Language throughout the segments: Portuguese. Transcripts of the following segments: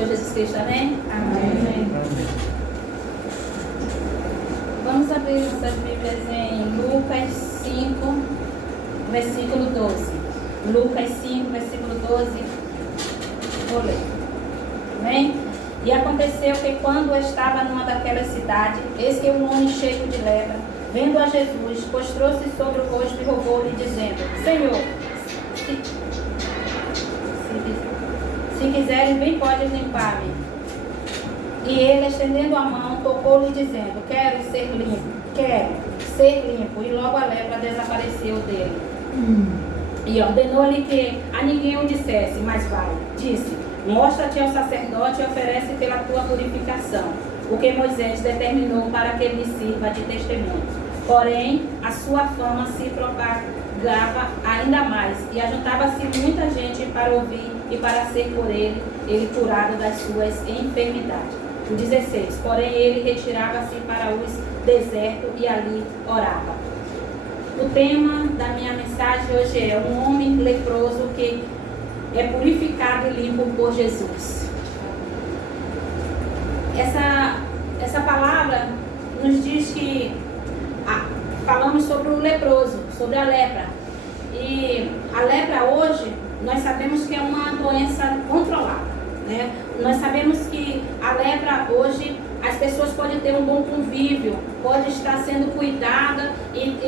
Senhor Jesus Cristo, amém? Amém. Vamos abrir nossas Bíblias em Lucas 5, versículo 12. Lucas 5, versículo 12. Vou ler. Amém? E aconteceu que quando estava numa daquelas cidades, eis que um homem cheio de lepra, vendo a Jesus, prostrou-se sobre o rosto e rogou-lhe, dizendo: Senhor, se quiseres, bem podes limpar-me. E ele, estendendo a mão, tocou-lhe, dizendo: Quero ser limpo. E logo a lepra desapareceu dele. E ordenou-lhe que a ninguém o dissesse, mas vai. Disse: Mostra-te ao sacerdote e oferece pela tua purificação o que Moisés determinou para que ele sirva de testemunho. Porém, a sua fama se propagava ainda mais, e ajuntava-se muita gente para ouvir e para ser por ele curado das suas enfermidades. O 16. Porém, ele retirava-se para os desertos e ali orava. O tema da minha mensagem hoje é um homem leproso que é purificado e limpo por Jesus. Essa palavra nos diz que falamos sobre o leproso, sobre a lepra. E a lepra hoje, nós sabemos que é uma doença controlada, né? Nós sabemos que a lepra hoje, as pessoas podem ter um bom convívio, pode estar sendo cuidada e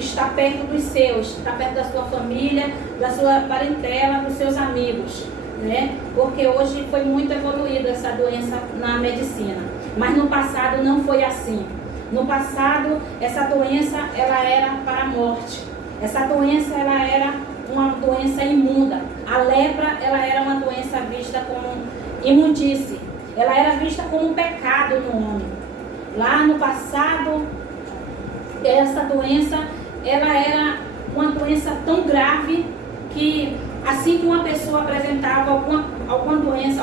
estar perto dos seus, estar perto da sua família, da sua parentela, dos seus amigos, né? Porque hoje foi muito evoluída essa doença na medicina, mas no passado não foi assim. No passado, essa doença ela era para a morte. Essa doença ela era uma doença imunda. A lepra ela era uma doença vista como imundície. Ela era vista como um pecado no homem. Lá no passado, essa doença ela era uma doença tão grave que assim que uma pessoa apresentava alguma doença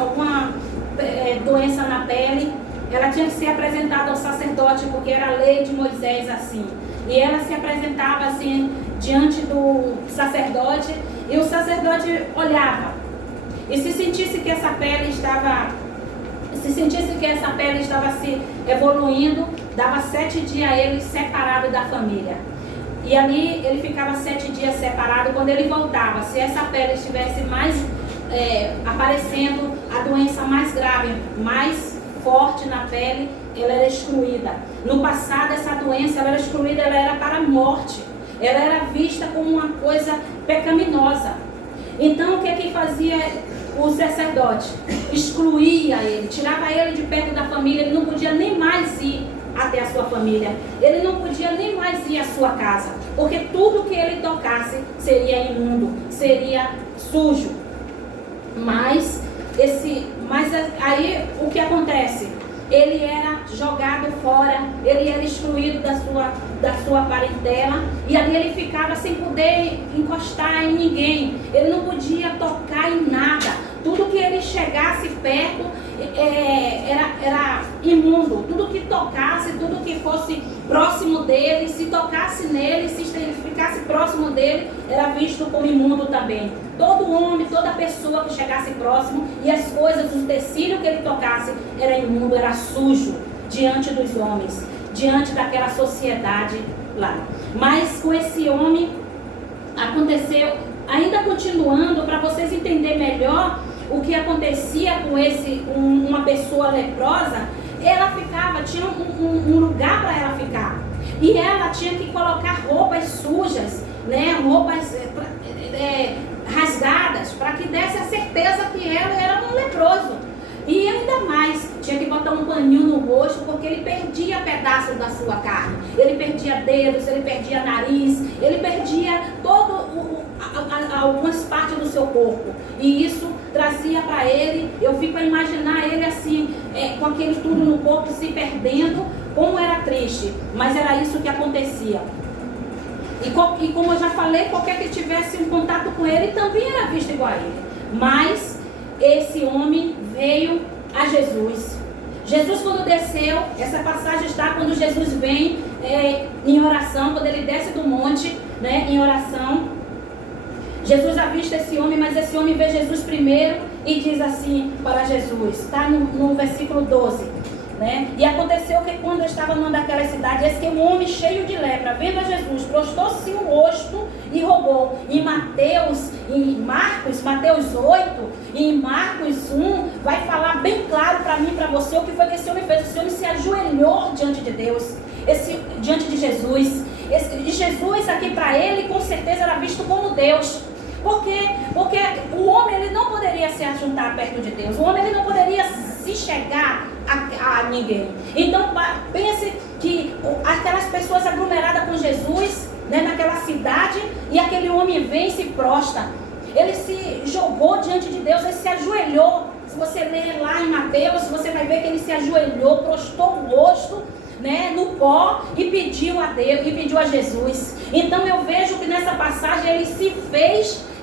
na pele, ela tinha que ser apresentada ao sacerdote, porque era a lei de Moisés assim. E ela se apresentava assim diante do sacerdote, e o sacerdote olhava. E se sentisse que essa pele estava se evoluindo, dava 7 dias a ele separado da família. E ali ele ficava 7 dias separado. Quando ele voltava, se essa pele estivesse mais aparecendo, a doença mais grave, mais forte na pele, ela era excluída. No passado, essa doença ela era excluída, ela era para a morte. Ela era vista como uma coisa pecaminosa. Então, o que fazia o sacerdote? Excluía ele, tirava ele de perto da família. Ele não podia nem mais ir até a sua família. Ele não podia nem mais ir à sua casa, porque tudo que ele tocasse seria imundo, seria sujo. Mas aí o que acontece? Ele era jogado fora, ele era excluído da sua parentela, e ali ele ficava sem poder encostar em ninguém. Ele não podia tocar em nada. Tudo que ele chegasse perto era imundo. Tudo que tocasse, tudo que fosse próximo dele, se tocasse nele, se ficasse próximo dele, era visto como imundo também. Todo homem, toda pessoa que chegasse próximo, e as coisas, os tecidos que ele tocasse, era imundo, era sujo diante dos homens, diante daquela sociedade lá. Mas com esse homem aconteceu, ainda continuando, para vocês entenderem melhor o que acontecia com uma pessoa leprosa, ela tinha um lugar para ela ficar. E ela tinha que colocar roupas sujas, né, roupas rasgadas, para que desse a certeza que ela era um leproso. E ainda mais, tinha que botar um paninho no rosto, porque ele perdia pedaços da sua carne. Ele perdia dedos, ele perdia nariz, ele perdia algumas partes do seu corpo. E isso trazia para ele, eu fico a imaginar ele assim, com aquele tudo no corpo se perdendo, como era triste. Mas era isso que acontecia. E como eu já falei, qualquer que tivesse um contato com ele também era visto igual a ele. Mas esse homem veio a Jesus. Jesus, quando desceu, essa passagem está quando Jesus vem em oração, quando ele desce do monte, né, em oração. Jesus avista esse homem, mas esse homem vê Jesus primeiro e diz assim para Jesus, está no versículo 12, né? E aconteceu que quando eu estava numa daquelas cidades, eis que um homem cheio de lepra, vendo a Jesus, prostou-se o rosto e rogou. Em Mateus 8, e em Marcos 1, vai falar bem claro para mim e para você o que foi que esse homem fez. Esse homem se ajoelhou diante de Deus, diante de Jesus. E Jesus aqui para ele, com certeza, era visto como Deus. Porque o homem ele não poderia se ajuntar perto de Deus. O homem ele não poderia se chegar a ninguém. Então pense que aquelas pessoas aglomeradas com Jesus, né, naquela cidade, e aquele homem vem e se prostra. Ele se jogou diante de Deus, ele se ajoelhou. Se você ler lá em Mateus, você vai ver que ele se ajoelhou, prostou o rosto, né, no pó e pediu a Deus, e pediu a Jesus. Então eu vejo que nessa passagem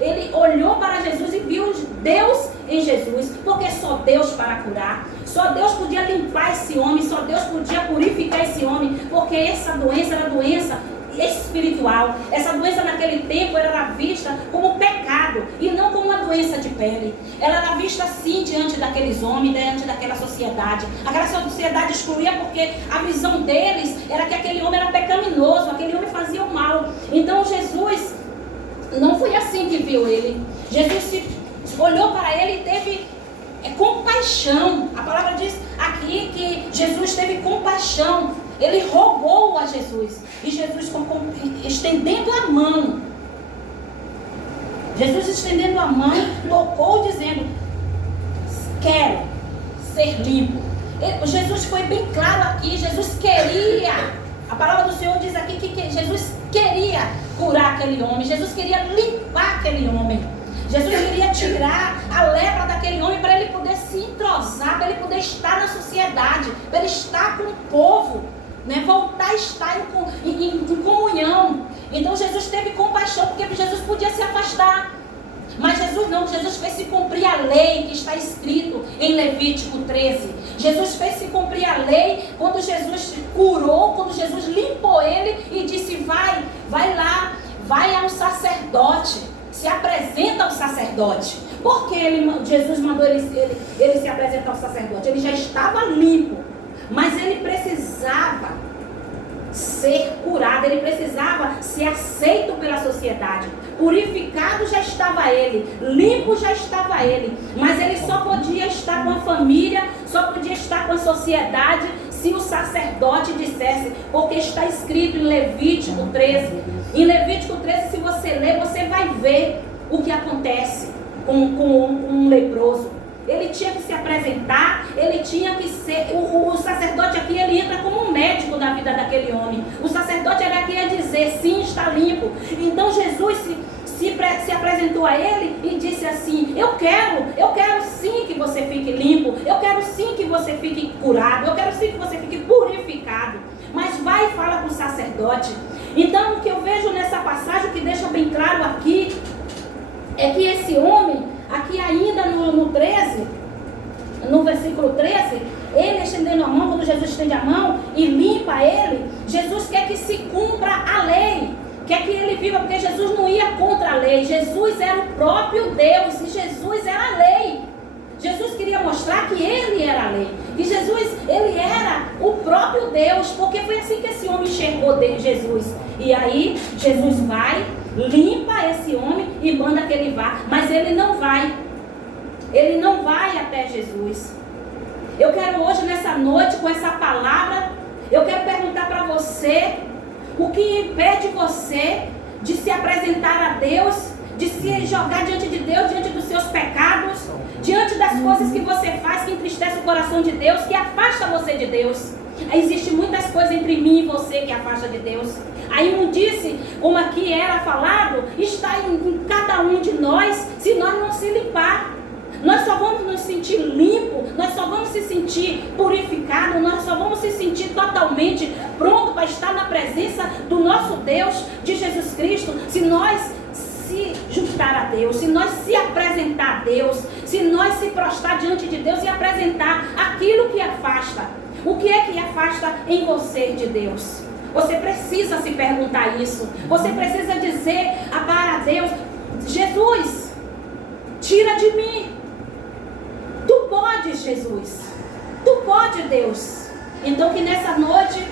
ele olhou para Jesus e viu Deus em Jesus, porque só Deus para curar, só Deus podia limpar esse homem, só Deus podia purificar esse homem, porque essa doença era doença espiritual. Essa doença naquele tempo era vista como pecado e não como uma doença de pele. Ela era vista assim diante daqueles homens, diante daquela sociedade. Aquela sociedade excluía porque a visão deles era que aquele homem era pecaminoso, aquele homem fazia o mal. Então Jesus não foi assim que viu ele. Jesus olhou para ele e teve compaixão. A palavra diz aqui que Jesus teve compaixão. Ele rogou a Jesus. E Jesus estendendo a mão. Jesus estendendo a mão, tocou dizendo: quero ser limpo. Jesus foi bem claro aqui. Jesus queria. A palavra do Senhor diz aqui que Jesus queria curar aquele homem. Jesus queria limpar aquele homem. Jesus queria tirar a lepra daquele homem para ele poder se entrosar, para ele poder estar na sociedade, para ele estar com o povo, né? Voltar a estar em comunhão. Então Jesus teve compaixão, porque Jesus podia se afastar. Mas Jesus não, Jesus fez se cumprir a lei que está escrito em Levítico 13. Jesus fez se cumprir a lei quando Jesus curou, quando Jesus limpou ele e disse: vai lá, vai ao sacerdote, se apresenta ao sacerdote. Por que Jesus mandou ele se apresentar ao sacerdote? Ele já estava limpo, mas ele precisava ser curado, ele precisava ser aceito pela sociedade. Purificado já estava ele, limpo já estava ele, mas ele só podia estar com a família, só podia estar com a sociedade se o sacerdote dissesse, porque está escrito em Levítico 13. Em Levítico 13, se você ler, você vai ver o que acontece com um leproso. Ele tinha que se apresentar, ele tinha que ser, o sacerdote aqui, ele entra como um médico na vida daquele homem. O sacerdote era que ia dizer: sim, está limpo. Então Jesus se apresentou a ele e disse assim: eu quero sim que você fique limpo, eu quero sim que você fique curado, eu quero sim que você fique purificado. Mas vai e fala com o sacerdote. Então o que eu vejo nessa passagem, o que deixa bem claro aqui, é que esse homem, aqui ainda no 13, no versículo 13, ele estendendo a mão, quando Jesus estende a mão e limpa ele, Jesus quer que se cumpra a lei, quer que ele viva, porque Jesus não ia contra a lei. Jesus era o próprio Deus e Jesus era a lei. Jesus queria mostrar que ele era a lei, que Jesus, ele era o próprio Deus, porque foi assim que esse homem enxergou dele, Jesus. E aí Jesus vai, limpa esse homem e manda que ele vá, mas ele não vai até Jesus. Eu quero hoje, nessa noite, com essa palavra, eu quero perguntar para você: o que impede você de se apresentar a Deus, de se jogar diante de Deus, diante dos seus pecados, diante das coisas que você faz que entristece o coração de Deus, que afasta você de Deus? Existem muitas coisas entre mim e você que afasta de Deus. A imundície, como aqui era falado, está em cada um de nós, se nós não se limpar. Nós só vamos nos sentir limpos, nós só vamos se sentir purificados, nós só vamos se sentir totalmente pronto para estar na presença do nosso Deus, de Jesus Cristo, se nós se juntar a Deus, se nós se apresentar a Deus, se nós se prostrar diante de Deus e apresentar aquilo que afasta. O que é que afasta em você de Deus? Você precisa se perguntar isso. Você precisa dizer para Deus: Jesus, tira de mim. pode, Jesus. Tu pode, Deus. Então que nessa noite